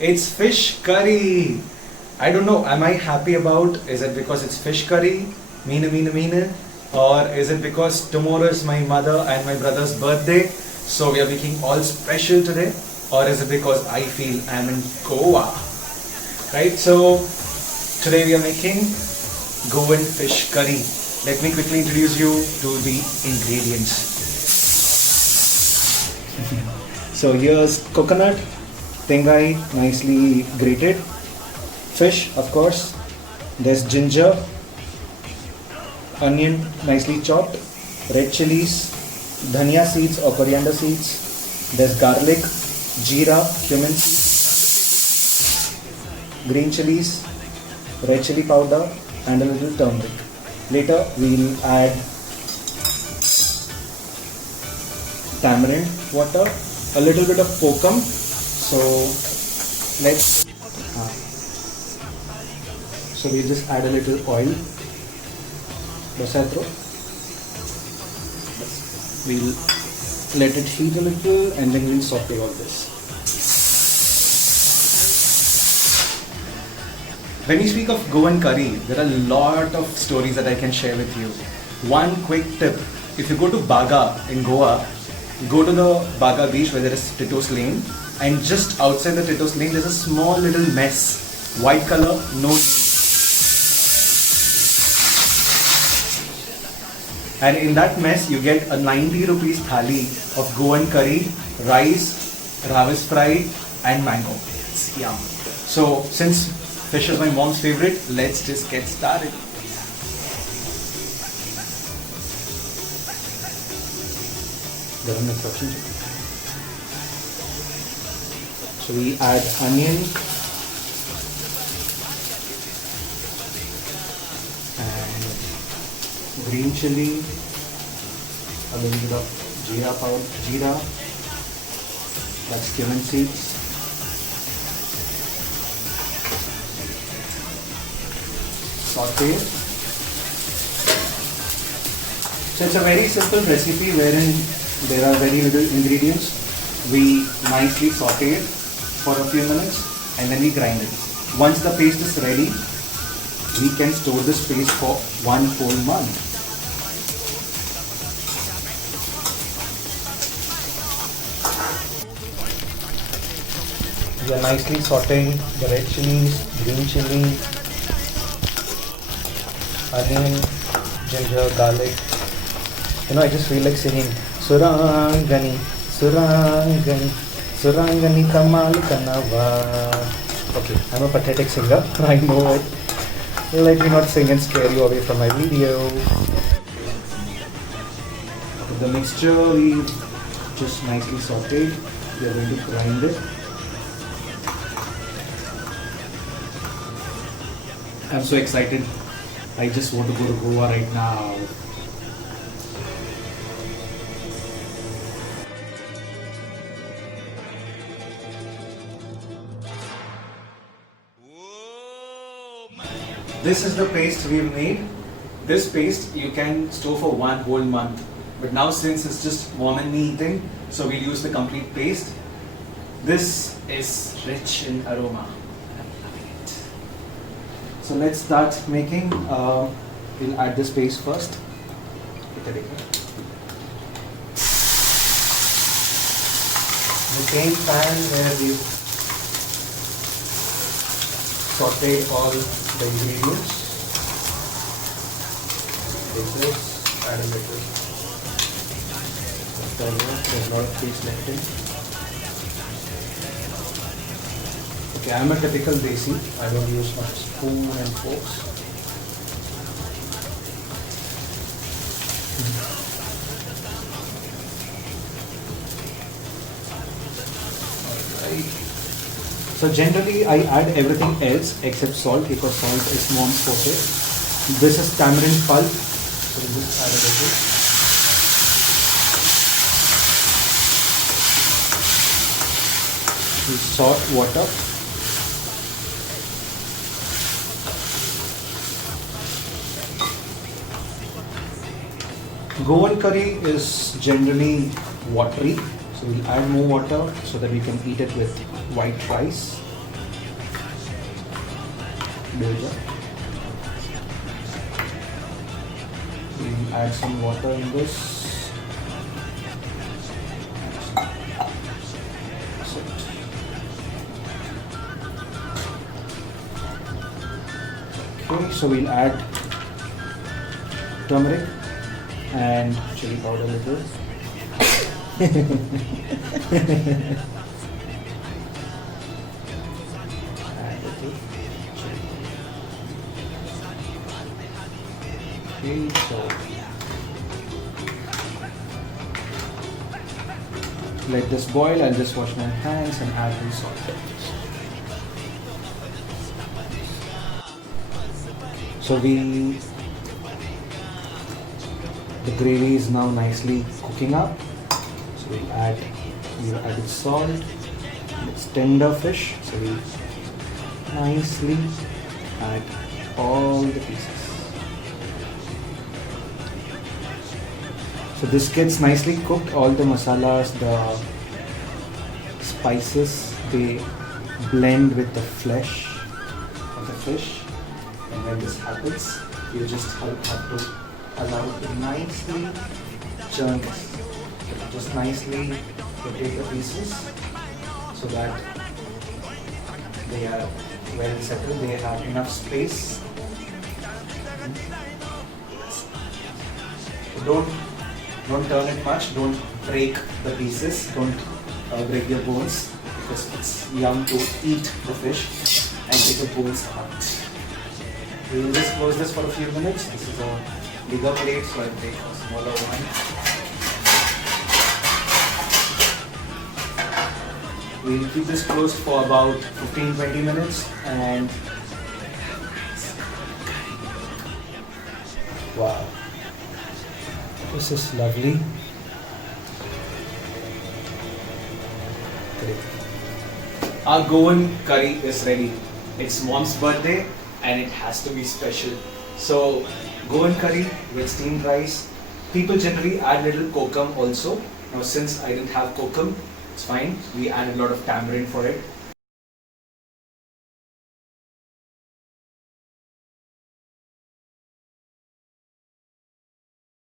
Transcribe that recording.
It's fish curry. I don't know, am I happy about, is it because it's fish curry, meena, or is it because tomorrow is my mother and my brother's birthday, so we are making all special today, or is it because I feel I'm in Goa, right? So today we are making Goan fish curry. Let me quickly introduce you to the ingredients. So here's coconut, tengai nicely grated, fish of course, there's ginger, onion nicely chopped, red chilies, dhania seeds or coriander seeds, there's garlic, jeera, cumin seeds, green chilies, red chili powder and a little turmeric. Later we'll add tamarind water, a little bit of kokum. So let's so we just add a little oil. We'll let it heat a little and then we'll saute all this. When we speak of Goan curry, there are a lot of stories that I can share with you. One quick tip: if you go to Baga in Goa, go to the Baga beach where there is Tito's Lane, and just outside the Tito's Lane there's a small little mess, white color, no name. And in that mess you get a 90 rupees thali of Goan curry, rice, ravis fry and mango. It's yum. So since fish is my mom's favorite, let's just get started. So we add onion and green chili, a little bit of jeera, that's cumin seeds, saute. So it's a very simple recipe wherein there are very little ingredients. We nicely saute it for a few minutes and then we grind it. Once the paste is ready, we can store this paste for 1 whole month. We are nicely sauteing the red chilies, green chili, onion, ginger, garlic. You know, I just feel like singing Surangani, Surangani, Surangani Kamal Kanava. Okay, I'm a pathetic singer, I know it. Let me not sing and scare you away from my video. The mixture we just nicely sauteed. We are going to grind it. I'm so excited. I just want to go to Goa right now. This is the paste we've made. This paste you can store for 1 whole month. But now since it's just mom and me eating, so we'll use the complete paste. This is rich in aroma. I'm loving it. So let's start making. We'll add this paste first. The same pan where we saute all the ingredients. Take this, add a little. There's a lot of paste left in. Okay, I'm a typical desi. I don't use much spoon and forks. Alright. So generally I add everything else except salt because salt is mom's forte. This is tamarind pulp. So we'll just add a little. Salt water. Goan curry is generally watery, so we'll add more water so that we can eat it with white rice. Doja. We'll add some water in this. That's it. Okay, so we'll add turmeric and chili powder a little. Okay, so let this boil. I'll just wash my hands and add the salt. So the gravy is now nicely cooking up. So we've added salt. It's tender fish, so we nicely add all the pieces. So this gets nicely cooked. All the masalas, the spices, they blend with the flesh of the fish. And when this happens, you just have to allow it to nicely churn this. Just nicely rotate the pieces so that they are well settled, they have enough space. Don't turn it much, don't break the pieces, don't break your bones, because it's yum to eat the fish and take the bones out. We will just close this for a few minutes. This is a bigger plate, so I'll take a smaller one. We'll keep this closed for about 15-20 minutes and wow, this is lovely. Great. Our Goan curry is ready. It's mom's birthday and it has to be special. So Goan curry with steamed rice. People generally add little kokum also. Now since I didn't have kokum, it's fine. We added a lot of tamarind for it.